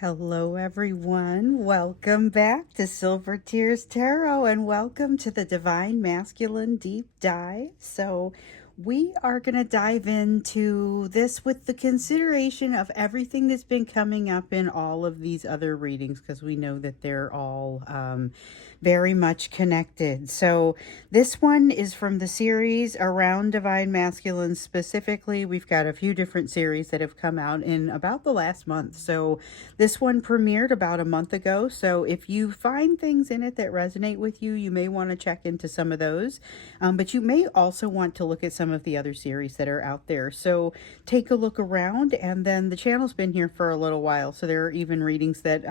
Hello, everyone. Welcome back to Silver Tears Tarot and welcome to the Divine Masculine Deep Dive. So, we are going to dive into this with the consideration of everything that's been coming up in all of these other readings because we know that they're all very much connected. So, this one is from the series around Divine Masculine specifically. We've got a few different series that have come out in about the last month. So, this one premiered about a month ago, so if you find things in it that resonate with you, you may want to check into some of those. But you may also want to look at some of the other series that are out there. So take a look around, and then the channel's been here for a little while, so there are even readings that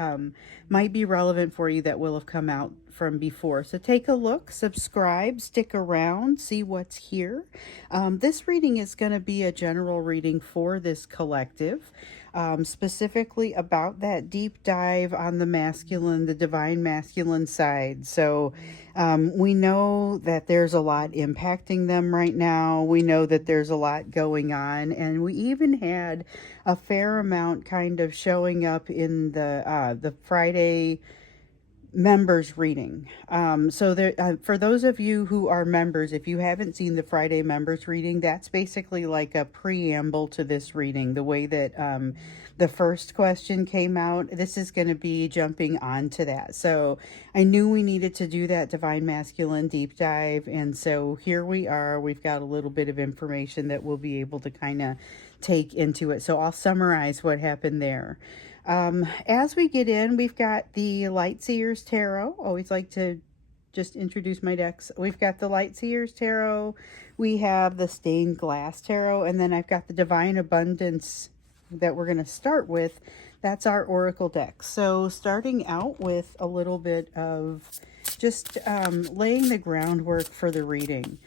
might be relevant for you that will have come out from before. So take a look, subscribe, stick around, see what's here. This reading is going to be a general reading for this collective. Specifically about that deep dive on the masculine, the divine masculine side. So we know that there's a lot impacting them right now. We know that there's a lot going on, and we even had a fair amount kind of showing up in the Friday members reading. So there, for those of you who are members, if you haven't seen the Friday members reading, that's basically like a preamble to this reading. The way that the first question came out, this is going to be jumping onto that. So I knew we needed to do that Divine Masculine deep dive, and so here we are. We've got a little bit of information that we'll be able to kind of take into it. So I'll summarize what happened there. As we get in, we've got the Lightseers Tarot. Always like to just introduce my decks. We've got the Lightseers Tarot. We have the Stained Glass Tarot. And then I've got the Divine Abundance that we're going to start with. That's our Oracle deck. So starting out with a little bit of just laying the groundwork for the reading.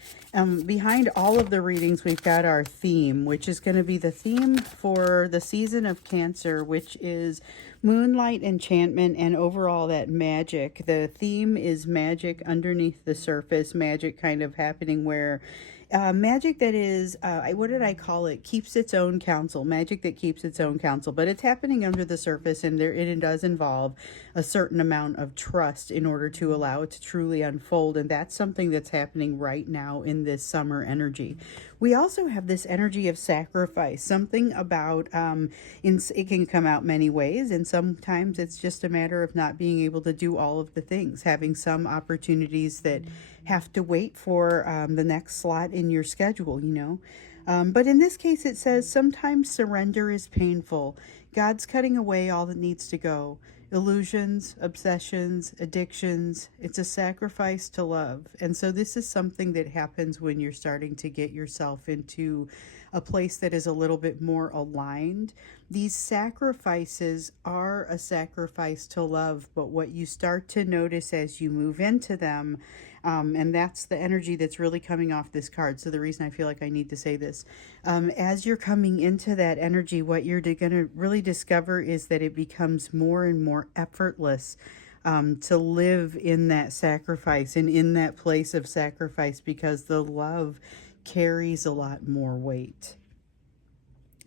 Behind all of the readings, we've got our theme, which is going to be the theme for the season of Cancer, which is moonlight, enchantment, and overall that magic. The theme is magic underneath the surface, magic kind of happening where magic that is, what did I call it? Keeps its own counsel. Magic that keeps its own counsel. But it's happening under the surface, and it does involve a certain amount of trust in order to allow it to truly unfold. And that's something that's happening right now in this summer energy. We also have this energy of sacrifice. Something about, it can come out many ways. And sometimes it's just a matter of not being able to do all of the things. Having some opportunities that have to wait for the next slot in your schedule, you know. But in this case, it says sometimes surrender is painful. God's cutting away all that needs to go. Illusions, obsessions, addictions. It's a sacrifice to love. And so this is something that happens when you're starting to get yourself into a place that is a little bit more aligned. These sacrifices are a sacrifice to love, but what you start to notice as you move into them, and that's the energy that's really coming off this card. So the reason I feel like I need to say this, as you're coming into that energy, what you're going to really discover is that it becomes more and more effortless to live in that sacrifice and in that place of sacrifice, because the love carries a lot more weight.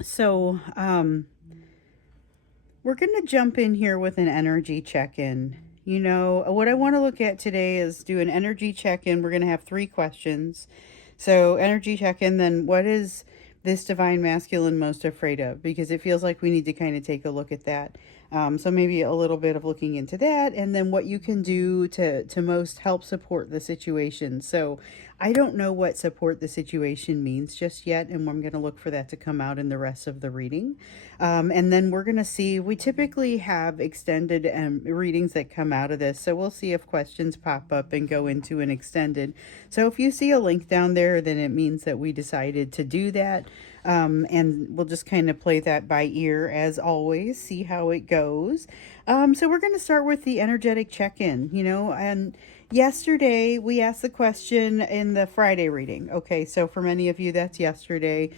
So we're going to jump in here with an energy check-in. You know, what I want to look at today is do an energy check-in. We're going to have 3 questions. So energy check-in, then what is this divine masculine most afraid of? Because it feels like we need to kind of take a look at that. So maybe a little bit of looking into that, and then what you can do to most help support the situation. So I don't know what support the situation means just yet, and I'm going to look for that to come out in the rest of the reading. And then we're going to see, we typically have extended readings that come out of this, so we'll see if questions pop up and go into an extended. So if you see a link down there, then it means that we decided to do that. And we'll just kind of play that by ear as always, see how it goes. So we're going to start with the energetic check-in, you know, and yesterday we asked the question in the Friday reading. Okay, so for many of you, that's yesterday.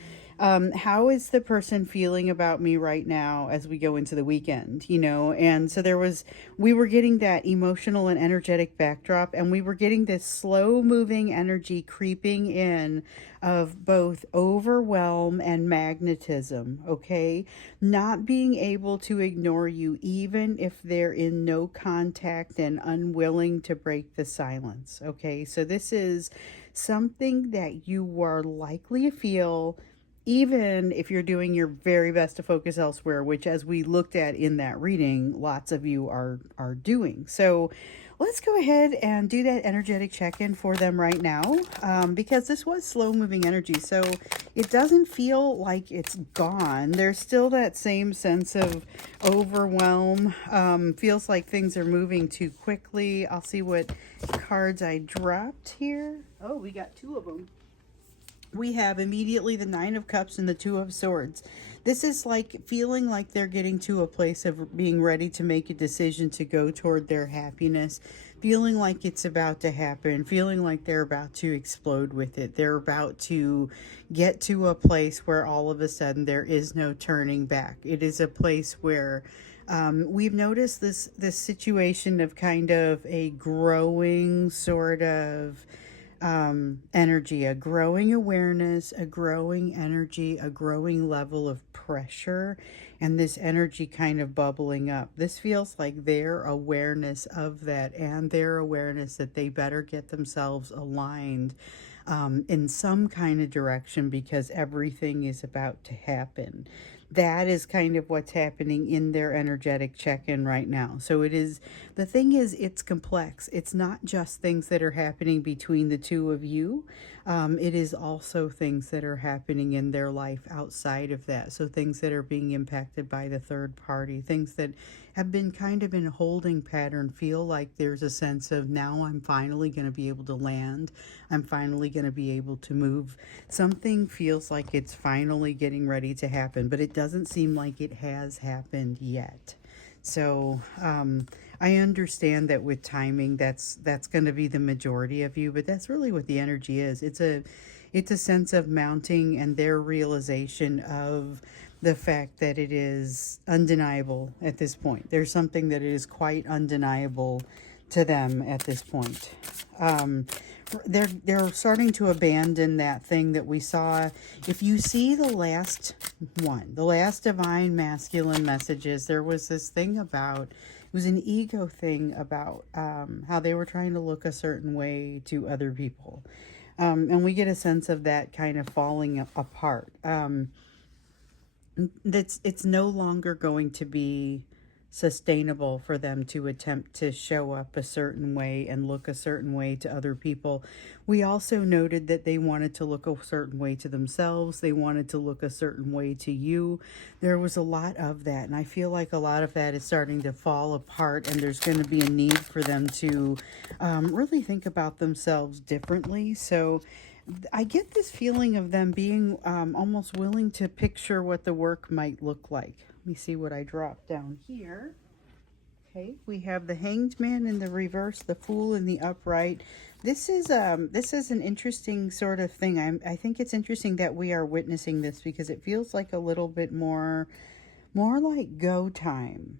How is the person feeling about me right now as we go into the weekend, and so we were getting that emotional and energetic backdrop, and we were getting this slow moving energy creeping in of both overwhelm and magnetism. Okay, not being able to ignore you even if they're in no contact and unwilling to break the silence. Okay, so this is something that you are likely to feel even if you're doing your very best to focus elsewhere, which, as we looked at in that reading, lots of you are doing. So let's go ahead and do that energetic check-in for them right now, because this was slow moving energy, so it doesn't feel like it's gone. There's still that same sense of overwhelm. Feels like things are moving too quickly. I'll see what cards I dropped here. Oh, we got two of them. We have immediately the Nine of Cups and the Two of Swords. This is like feeling like they're getting to a place of being ready to make a decision to go toward their happiness, feeling like it's about to happen, feeling like they're about to explode with it. They're about to get to a place where all of a sudden there is no turning back. It is a place where we've noticed this situation of kind of a growing sort of energy, a growing awareness, a growing energy, a growing level of pressure, and this energy kind of bubbling up. This feels like their awareness of that and their awareness that they better get themselves aligned in some kind of direction because everything is about to happen. That is kind of what's happening in their energetic check-in right now. So the thing is, it's complex. It's not just things that are happening between the two of you. It is also things that are happening in their life outside of that. So things that are being impacted by the third party, things that have been kind of in a holding pattern, feel like there's a sense of, now I'm finally going to be able to land. I'm finally going to be able to move. Something feels like it's finally getting ready to happen, but it doesn't seem like it has happened yet. So I understand that with timing, that's going to be the majority of you, but that's really what the energy is. It's a sense of mounting and their realization of the fact that it is undeniable at this point. There's something that is quite undeniable to them at this point. They're starting to abandon that thing that we saw. If you see the last divine masculine messages, there was this thing about, it was an ego thing about how they were trying to look a certain way to other people. And we get a sense of that kind of falling apart. It's no longer going to be sustainable for them to attempt to show up a certain way and look a certain way to other people. We also noted that they wanted to look a certain way to themselves. They wanted to look a certain way to you. There was a lot of that, and I feel like a lot of that is starting to fall apart, and there's going to be a need for them to really think about themselves differently. So I get this feeling of them being almost willing to picture what the work might look like. Let me see what I dropped down here. Okay, we have the Hanged Man in the reverse, the Fool in the upright. This is an interesting sort of thing. I think it's interesting that we are witnessing this because it feels like a little bit more like go time.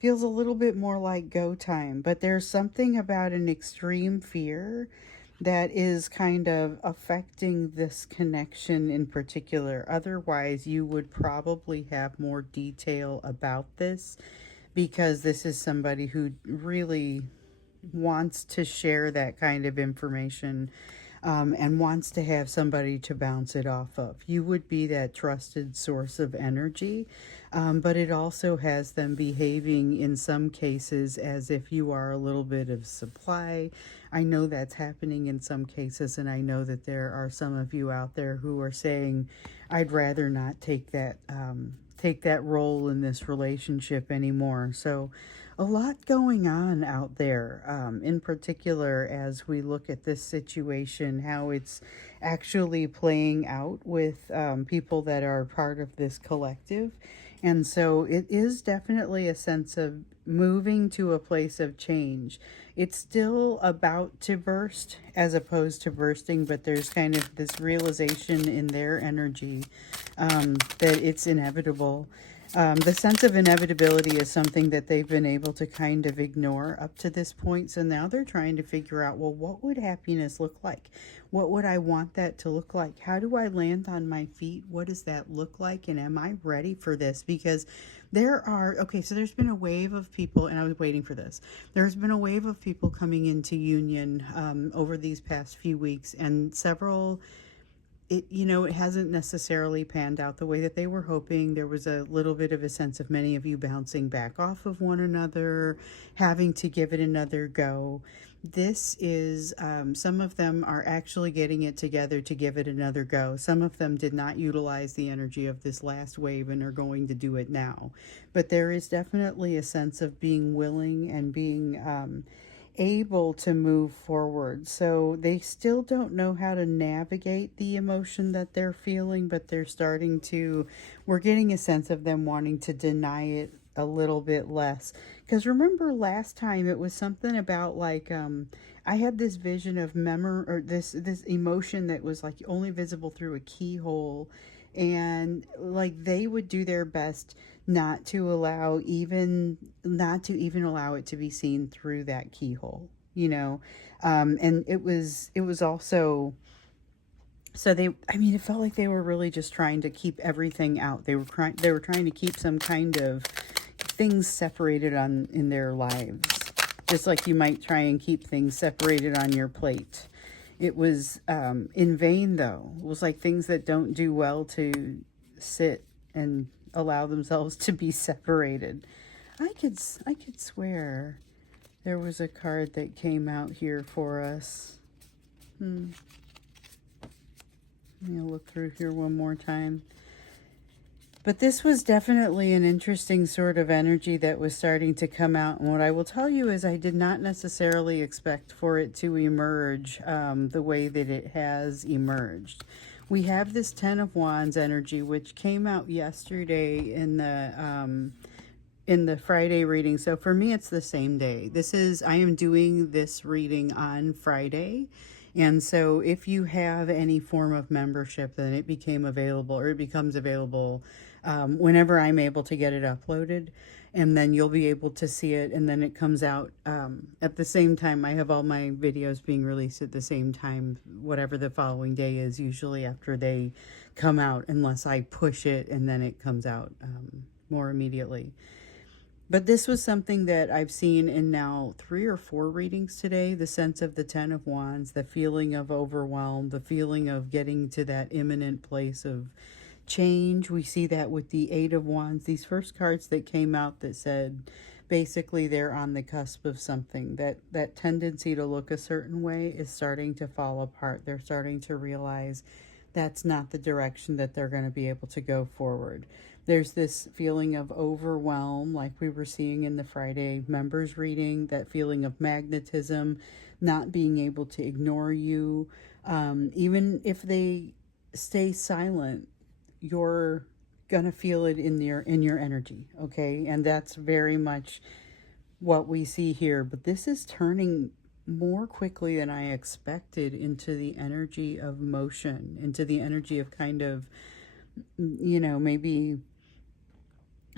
Feels a little bit more like go time, but there's something about an extreme fear that is kind of affecting this connection in particular. Otherwise, you would probably have more detail about this because this is somebody who really wants to share that kind of information and wants to have somebody to bounce it off of. You would be that trusted source of energy, but it also has them behaving in some cases as if you are a little bit of supply. I know that's happening in some cases, and I know that there are some of you out there who are saying, I'd rather not take that role in this relationship anymore. So a lot going on out there, in particular as we look at this situation, how it's actually playing out with people that are part of this collective. And so it is definitely a sense of moving to a place of change. It's still about to burst as opposed to bursting, but there's kind of this realization in their energy that it's inevitable. The sense of inevitability is something that they've been able to kind of ignore up to this point. So now they're trying to figure out, well, what would happiness look like? What would I want that to look like? How do I land on my feet? What does that look like? And am I ready for this? Because so there's been a wave of people, and I was waiting for this. There's been a wave of people coming into union over these past few weeks, and several it hasn't necessarily panned out the way that they were hoping. There was a little bit of a sense of many of you bouncing back off of one another, having to give it another go. This is, some of them are actually getting it together to give it another go. Some of them did not utilize the energy of this last wave and are going to do it now. But there is definitely a sense of being willing and being able to move forward. So they still don't know how to navigate the emotion that they're feeling, but we're getting a sense of them wanting to deny it a little bit less. Because remember last time it was something about like, I had this vision of memory, or this emotion that was like only visible through a keyhole, and like they would do their best not to even allow it to be seen through that keyhole, and it was also, so it felt like they were really just trying to keep everything out. They were trying to keep some kind of things separated in their lives, just like you might try and keep things separated on your plate. It was in vain, though. It was like things that don't do well to sit and allow themselves to be separated. I could swear there was a card that came out here for us. Let me look through here one more time. But this was definitely an interesting sort of energy that was starting to come out. And what I will tell you is I did not necessarily expect for it to emerge the way that it has emerged. We have this Ten of Wands energy, which came out yesterday in the Friday reading. So for me, it's the same day. I am doing this reading on Friday. And so if you have any form of membership, then it becomes available whenever I'm able to get it uploaded, and then you'll be able to see it, and then it comes out at the same time. I have all my videos being released at the same time, whatever the following day is, usually after they come out, unless I push it and then it comes out more immediately. But this was something that I've seen in now 3 or 4 readings today. The sense of the Ten of Wands, the feeling of overwhelm, the feeling of getting to that imminent place of change. We see that with the Eight of Wands. These first cards that came out that said basically they're on the cusp of something. That tendency to look a certain way is starting to fall apart. They're starting to realize that's not the direction that they're going to be able to go forward. There's this feeling of overwhelm, like we were seeing in the Friday members reading, that feeling of magnetism, not being able to ignore you. Even if they stay silent, you're going to feel it in your energy, okay? And that's very much what we see here. But this is turning more quickly than I expected into the energy of motion, into the energy of kind of, maybe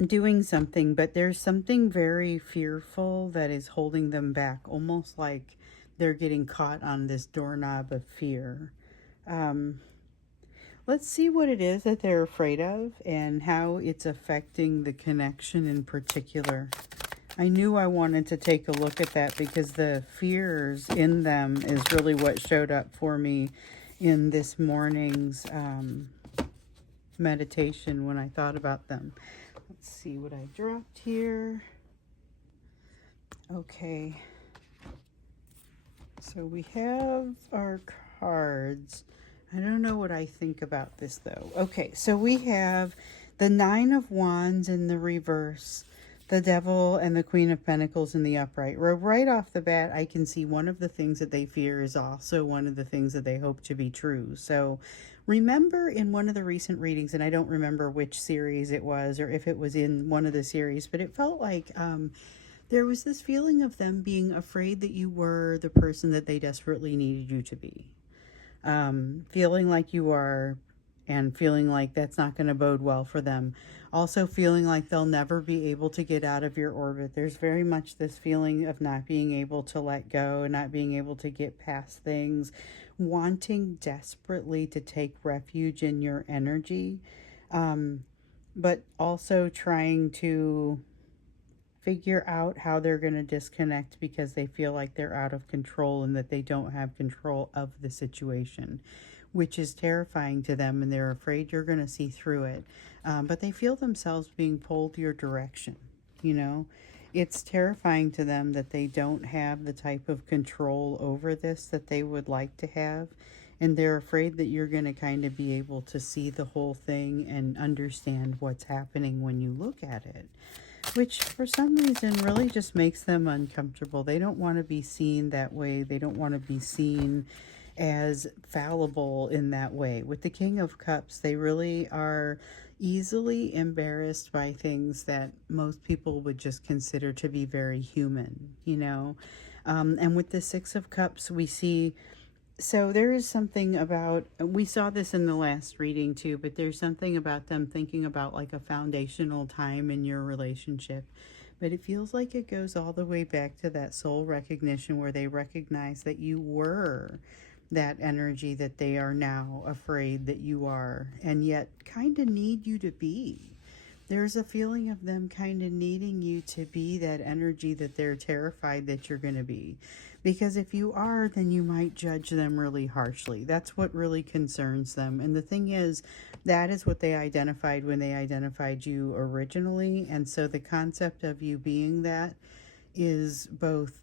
doing something, but there's something very fearful that is holding them back, almost like they're getting caught on this doorknob of fear. Let's see what it is that they're afraid of and how it's affecting the connection in particular. I knew I wanted to take a look at that because the fears in them is really what showed up for me in this morning's meditation when I thought about them. Let's see what I dropped here. Okay. So we have our cards. I don't know what I think about this though. Okay, so we have the Nine of Wands in the reverse, the Devil and the Queen of Pentacles in the upright. Right off the bat, I can see one of the things that they fear is also one of the things that they hope to be true. So remember in one of the recent readings, and I don't remember which series it was or if it was in one of the series, but it felt like there was this feeling of them being afraid that you were the person that they desperately needed you to be. Feeling like you are, and feeling like that's not going to bode well for them. Also feeling like they'll never be able to get out of your orbit. There's very much this feeling of not being able to let go and not being able to get past things, wanting desperately to take refuge in your energy, but also trying to figure out how they're going to disconnect because they feel like they're out of control and that they don't have control of the situation, which is terrifying to them, and they're afraid you're going to see through it. But they feel themselves being pulled your direction. You know, it's terrifying to them that they don't have the type of control over this that they would like to have. And they're afraid that you're going to kind of be able to see the whole thing and understand what's happening when you look at it, which for some reason really just makes them uncomfortable. They don't want to be seen that way. They don't want to be seen as fallible in that way. With the King of Cups, they really are easily embarrassed by things that most people would just consider to be very human, you know. And with the Six of Cups, we see, so there is something about, we saw this in the last reading too, but there's something about them thinking about like a foundational time in your relationship. But it feels like it goes all the way back to that soul recognition where they recognize that you were that energy that they are now afraid that you are, and yet kind of need you to be. There's a feeling of them kind of needing you to be that energy that they're terrified that you're going to be. Because if you are, then you might judge them really harshly. That's what really concerns them. And the thing is, that is what they identified when they identified you originally. And so the concept of you being that is both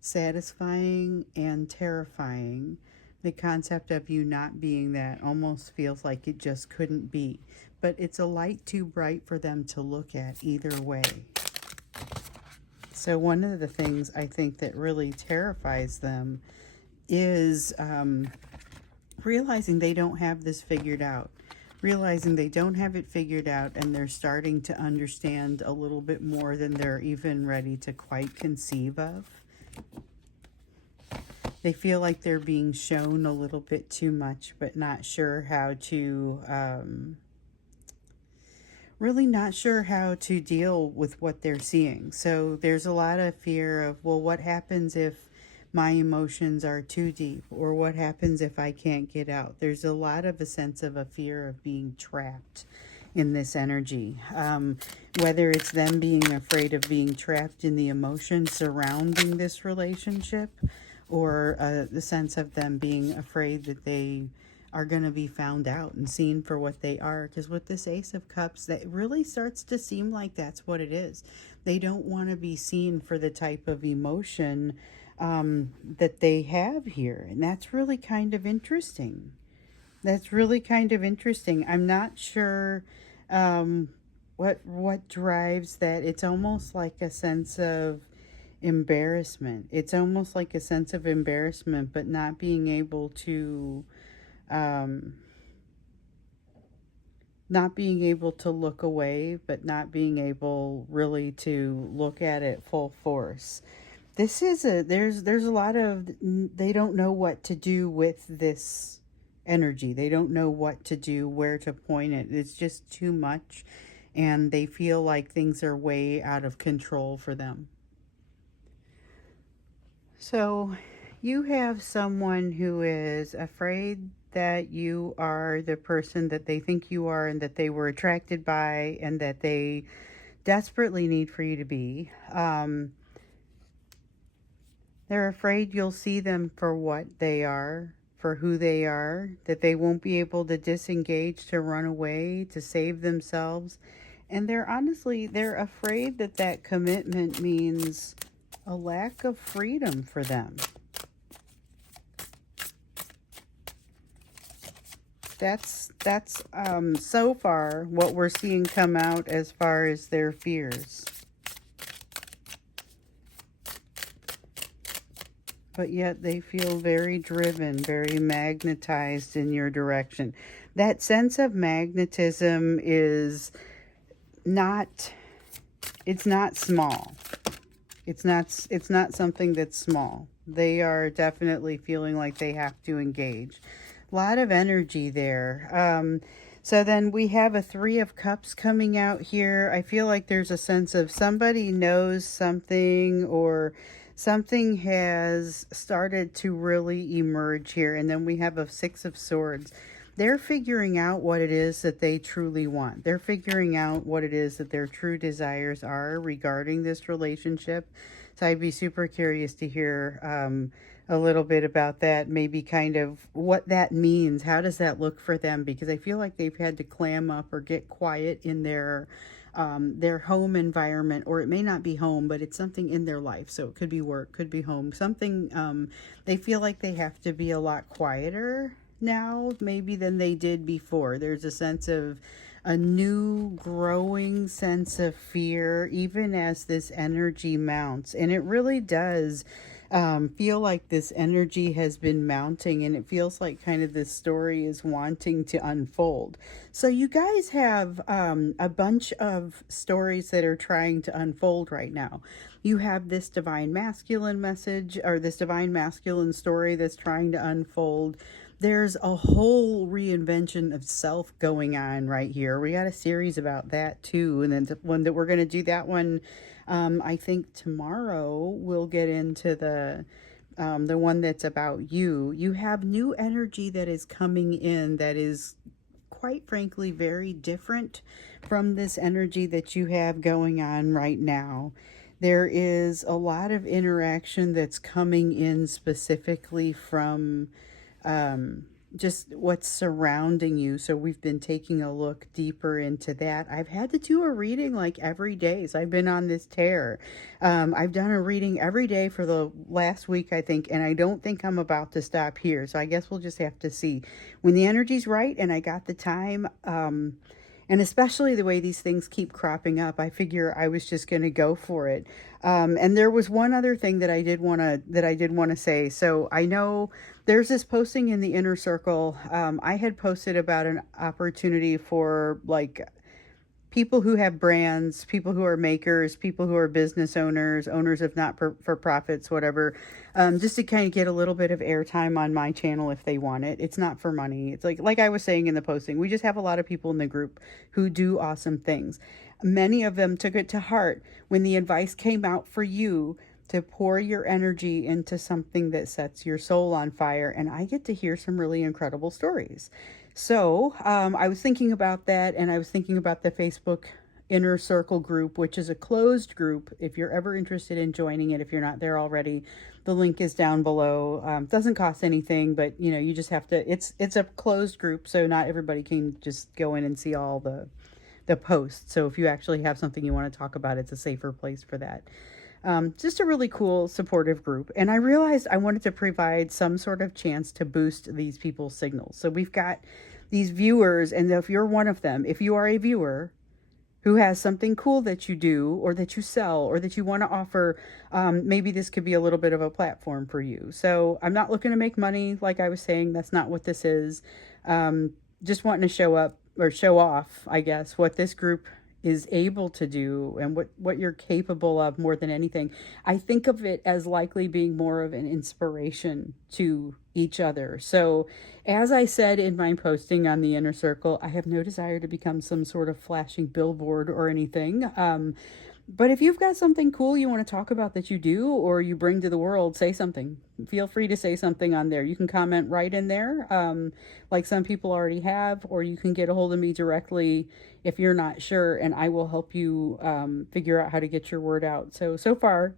satisfying and terrifying. The concept of you not being that almost feels like it just couldn't be. But it's a light too bright for them to look at either way. So one of the things I think that really terrifies them is realizing they don't have this figured out. Realizing they don't have it figured out, and they're starting to understand a little bit more than they're even ready to quite conceive of. They feel like they're being shown a little bit too much, but not sure how to, really not sure how to deal with what they're seeing. So there's a lot of fear of, well, what happens if my emotions are too deep? Or what happens if I can't get out? There's a lot of a sense of a fear of being trapped in this energy. Whether it's them being afraid of being trapped in the emotion surrounding this relationship, or the sense of them being afraid that they are going to be found out and seen for what they are. Because with this Ace of Cups, that really starts to seem like that's what it is. They don't want to be seen for the type of emotion that they have here. And that's really kind of interesting. That's really kind of interesting. I'm not sure what drives that. It's almost like a sense of embarrassment. It's almost like a sense of embarrassment, but not being able to look away, but not being able really to look at it full force. This is there's a lot of, they don't know what to do with this energy. They don't know what to do, where to point it. It's just too much, and they feel like things are way out of control for them. So you have someone who is afraid that you are the person that they think you are, and that they were attracted by, and that they desperately need for you to be. They're afraid you'll see them for what they are, for who they are, that they won't be able to disengage, to run away, to save themselves. And they're afraid that that commitment means a lack of freedom for them. That's so far what we're seeing come out as far as their fears. but yet they feel very driven, very magnetized in your direction. That sense of magnetism is not, it's not small. It's not something that's small. They are definitely feeling like they have to engage. A lot of energy there. So then we have a Three of Cups coming out here. I feel like there's a sense of somebody knows something, or something has started to really emerge here. And then we have a Six of Swords. They're figuring out what it is that they truly want. They're figuring out what it is that their true desires are regarding this relationship. So I'd be super curious to hear a little bit about that, maybe kind of what that means. How does that look for them? Because I feel like they've had to clam up or get quiet in their home environment, or it may not be home, but it's something in their life. So it could be work, could be home, something. They feel like they have to be a lot quieter now maybe than they did before. There's a sense of a new growing sense of fear even as this energy mounts, and it really does feel like this energy has been mounting, and it feels like kind of this story is wanting to unfold. So you guys have a bunch of stories that are trying to unfold right now. You have this divine masculine message, or this divine masculine story that's trying to unfold. There's a whole reinvention of self going on right here. We got a series about that too, and then the one that we're going to do, that one, I think tomorrow we'll get into the one that's about you. You have new energy that is coming in that is, quite frankly, very different from this energy that you have going on right now. There is a lot of interaction that's coming in specifically from just what's surrounding you. So we've been taking a look deeper into that. I've had to do a reading like every day. So I've been on this tear. I've done a reading every day for the last week, I think, and I don't think I'm about to stop here. So I guess we'll just have to see when the energy's right and I got the time. And especially the way these things keep cropping up, I figure I was just going to go for it. And there was one other thing that I did want to say. So I know there's this posting in the inner circle. I had posted about an opportunity for like people who have brands, people who are makers, people who are business owners, owners of not for profits, whatever, just to kind of get a little bit of airtime on my channel if they want it. It's not for money. It's like I was saying in the posting, we just have a lot of people in the group who do awesome things. Many of them took it to heart when the advice came out for you to pour your energy into something that sets your soul on fire. And I get to hear some really incredible stories. So I was thinking about that, and I was thinking about the Facebook Inner Circle group, which is a closed group. If you're ever interested in joining it, if you're not there already, the link is down below. Doesn't cost anything, but you just have to, it's a closed group, so not everybody can just go in and see all the posts. So if you actually have something you want to talk about, it's a safer place for that. Just a really cool, supportive group. And I realized I wanted to provide some sort of chance to boost these people's signals. So we've got these viewers, and if you're one of them, if you are a viewer who has something cool that you do, or that you sell, or that you want to offer, maybe this could be a little bit of a platform for you. So I'm not looking to make money, like I was saying. That's not what this is. Just wanting to show up, or show off, I guess, what this group is able to do, and what you're capable of more than anything. I think of it as likely being more of an inspiration to each other. So as I said in my posting on the Inner Circle, I have no desire to become some sort of flashing billboard or anything. But if you've got something cool you want to talk about that you do or you bring to the world, say something. Feel free to say something on there. You can comment right in there, like some people already have, or you can get a hold of me directly if you're not sure, and I will help you figure out how to get your word out. So far,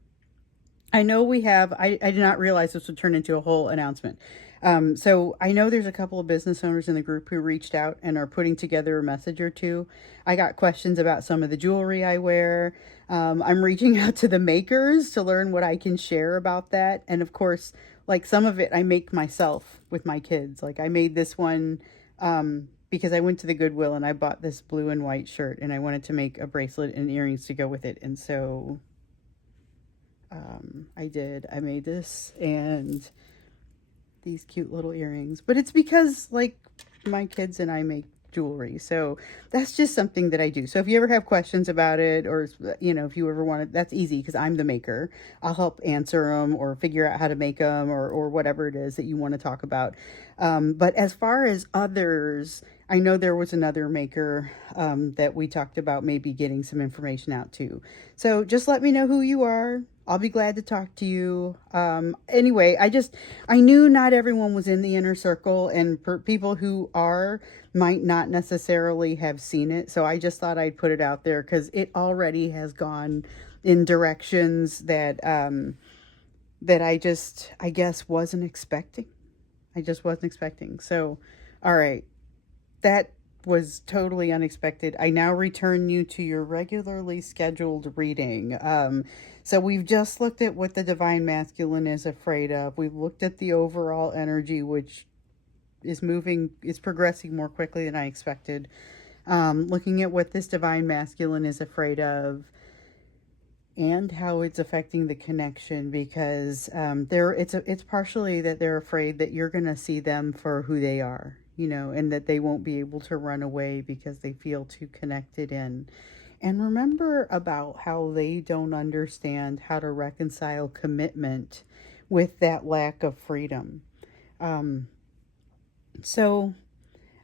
I know we have, I did not realize this would turn into a whole announcement. So I know there's a couple of business owners in the group who reached out and are putting together a message or two. I got questions about some of the jewelry I wear. I'm reaching out to the makers to learn what I can share about that. And of course, like some of it I make myself with my kids. Like I made this one because I went to the Goodwill and I bought this blue and white shirt, and I wanted to make a bracelet and earrings to go with it. And so I made this and these cute little earrings, but it's because like my kids and I make jewelry. So that's just something that I do. So if you ever have questions about it, or if you ever want to, that's easy because I'm the maker. I'll help answer them or figure out how to make them, or whatever it is that you want to talk about. But as far as others, I know there was another maker that we talked about maybe getting some information out to. So just let me know who you are. I'll be glad to talk to you. Anyway, I knew not everyone was in the inner circle, and people who are might not necessarily have seen it. So I just thought I'd put it out there because it already has gone in directions that I guess, wasn't expecting. I just wasn't expecting. So, all right, that was totally unexpected. I now return you to your regularly scheduled reading. So we've just looked at what the divine masculine is afraid of. We've looked at the overall energy, which is progressing more quickly than I expected. Looking at what this divine masculine is afraid of and how it's affecting the connection, because it's partially that they're afraid that you're going to see them for who they are, and that they won't be able to run away because they feel too connected in. And remember about how they don't understand how to reconcile commitment with that lack of freedom. So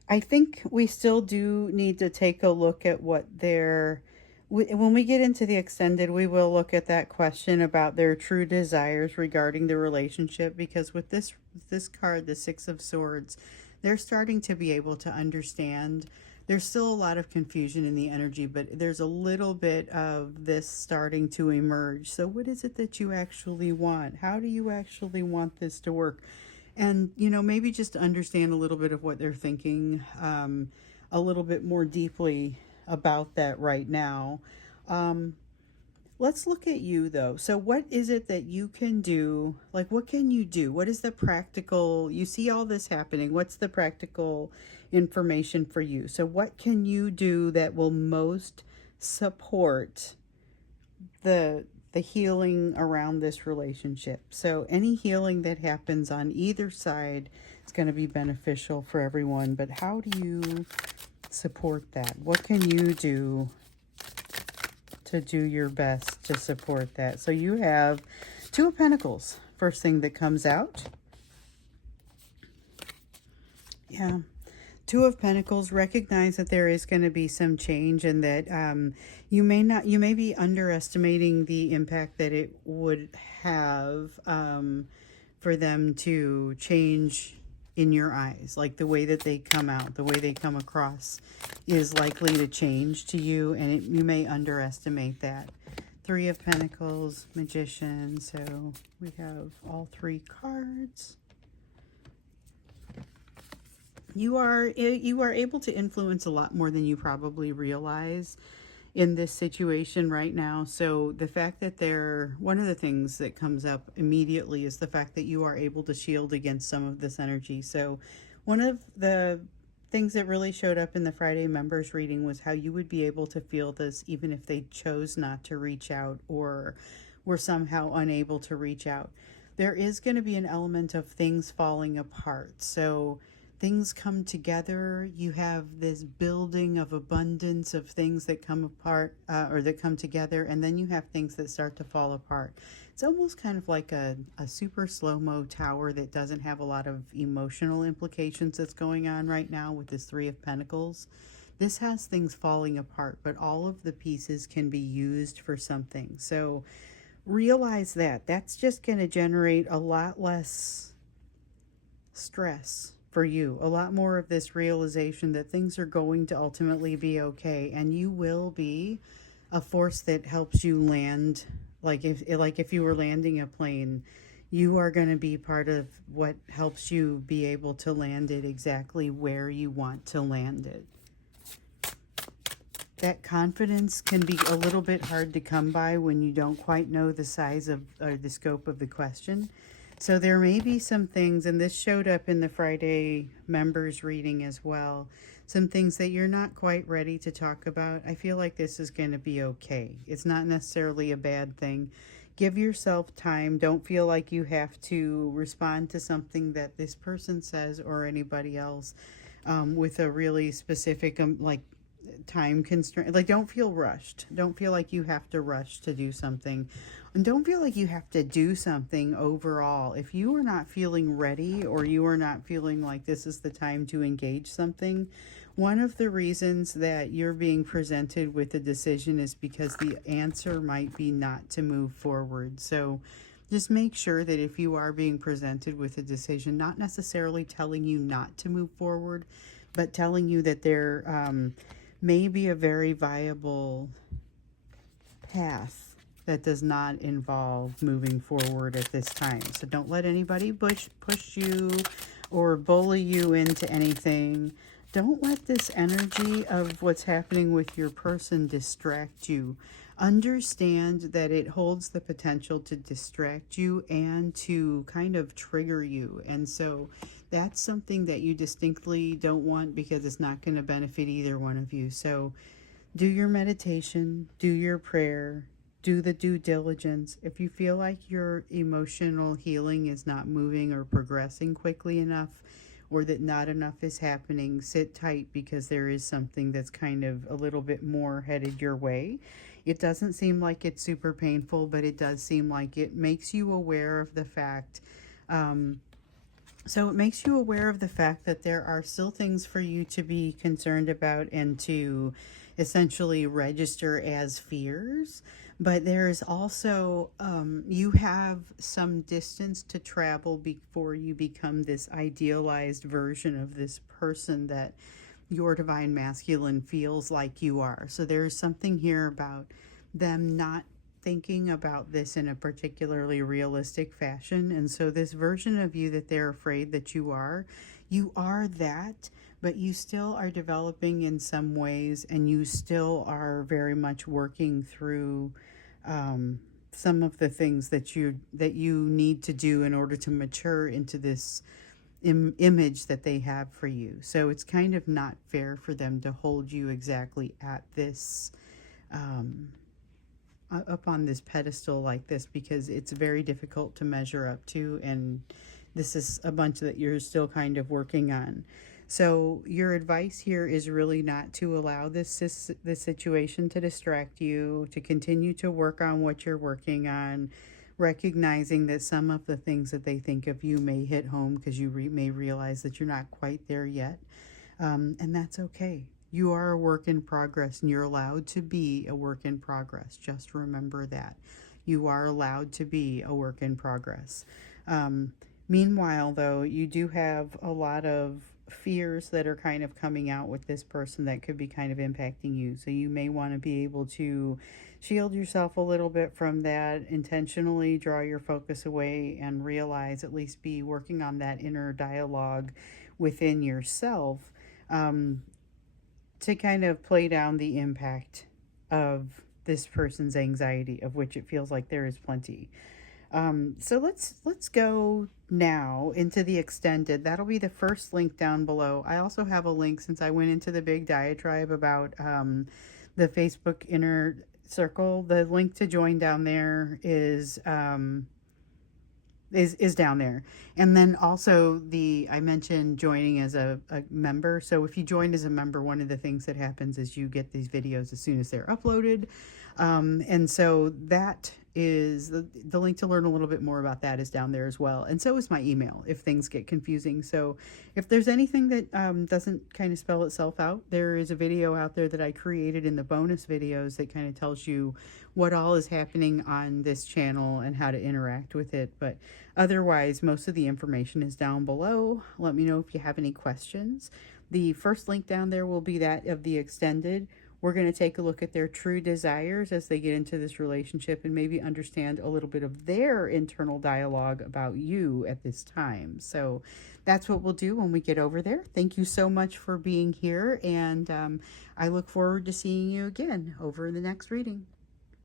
I think we still do need to take a look at when we get into the extended, we will look at that question about their true desires regarding the relationship, because with this card, the Six of Swords, they're starting to be able to understand. There's still a lot of confusion in the energy, but there's a little bit of this starting to emerge. So what is it that you actually want? How do you actually want this to work? And, maybe just understand a little bit of what they're thinking, a little bit more deeply about that right now. Let's look at you though. So what is it that you can do? Like, what can you do? What is the practical, you see all this happening. What's the practical information for you? So what can you do that will most support the healing around this relationship? So any healing that happens on either side is going to be beneficial for everyone, but how do you support that? What can you do to do your best to support that? So you have Two of Pentacles, first thing that comes out. Yeah. Two of Pentacles, recognize that there is going to be some change, and that you may be underestimating the impact that it would have for them to change in your eyes. Like the way that they come out, the way they come across is likely to change to you, and you may underestimate that. Three of Pentacles, Magician. So we have all three cards. You are able to influence a lot more than you probably realize in this situation right now. So the fact that one of the things that comes up immediately is the fact that you are able to shield against some of this energy. So one of the things that really showed up in the Friday members reading was how you would be able to feel this even if they chose not to reach out or were somehow unable to reach out. There is going to be an element of things falling apart. So things come together. You have this building of abundance of things that come apart or that come together, and then you have things that start to fall apart. It's almost kind of like a super slow-mo tower that doesn't have a lot of emotional implications that's going on right now with this Three of Pentacles. This has things falling apart, but all of the pieces can be used for something. So realize that. That's just going to generate a lot less stress for you, a lot more of this realization that things are going to ultimately be okay, and you will be a force that helps you land. Like if you were landing a plane, you are going to be part of what helps you be able to land it exactly where you want to land it. That confidence can be a little bit hard to come by when you don't quite know the size of or the scope of the question. So there may be some things, and this showed up in the Friday members reading as well, some things that you're not quite ready to talk about. I feel like this is going to be okay. It's not necessarily a bad thing. Give yourself time. Don't feel like you have to respond to something that this person says or anybody else with a really specific like time constraint. Like, don't feel rushed. Don't feel like you have to rush to do something, and don't feel like you have to do something overall. If you are not feeling ready, or you are not feeling like this is the time to engage something, one of the reasons that you're being presented with a decision is because the answer might be not to move forward. So just make sure that if you are being presented with a decision, not necessarily telling you not to move forward, but telling you that there may be a very viable path that does not involve moving forward at this time. So don't let anybody push you or bully you into anything. Don't let this energy of what's happening with your person distract you. Understand that it holds the potential to distract you and to kind of trigger you. And so that's something that you distinctly don't want, because it's not going to benefit either one of you. So do your meditation, do your prayer, do the due diligence. If you feel like your emotional healing is not moving or progressing quickly enough, or that not enough is happening, sit tight, because there is something that's kind of a little bit more headed your way. It doesn't seem like it's super painful, but it does seem like it makes you aware of the fact. So it makes you aware of the fact that there are still things for you to be concerned about and to essentially register as fears. But there's also, you have some distance to travel before you become this idealized version of this person that your divine masculine feels like you are. So there's something here about them not thinking about this in a particularly realistic fashion. And so this version of you that they're afraid that you are that, but you still are developing in some ways, and you still are very much working through some of the things that you need to do in order to mature into this image that they have for you. So it's kind of not fair for them to hold you exactly at this up on this pedestal like this, because it's very difficult to measure up to, and this is a bunch that you're still kind of working on. So your advice here is really not to allow this situation to distract you, to continue to work on what you're working on, recognizing that some of the things that they think of you may hit home, because you may realize that you're not quite there yet, and that's okay. You are a work in progress, and you're allowed to be a work in progress. Just remember that. You are allowed to be a work in progress. Meanwhile, though, you do have a lot of fears that are kind of coming out with this person that could be kind of impacting you. So you may want to be able to shield yourself a little bit from that, intentionally draw your focus away, and realize, at least be working on that inner dialogue within yourself, to kind of play down the impact of this person's anxiety, of which it feels like there is plenty. So let's go now into the extended. That'll be the first link down below. I also have a link, since I went into the big diatribe about the Facebook inner circle. The link to join down there is down there. And then also I mentioned joining as a member. So if you join as a member, one of the things that happens is you get these videos as soon as they're uploaded. And so that is the link to learn a little bit more about that is down there as well. And so is my email if things get confusing. So if there's anything that doesn't kind of spell itself out, there is a video out there that I created in the bonus videos that kind of tells you what all is happening on this channel and how to interact with it. But otherwise, most of the information is down below. Let me know if you have any questions. The first link down there will be that of the extended. We're going to take a look at their true desires as they get into this relationship, and maybe understand a little bit of their internal dialogue about you at this time. So that's what we'll do when we get over there. Thank you so much for being here, and I look forward to seeing you again over in the next reading.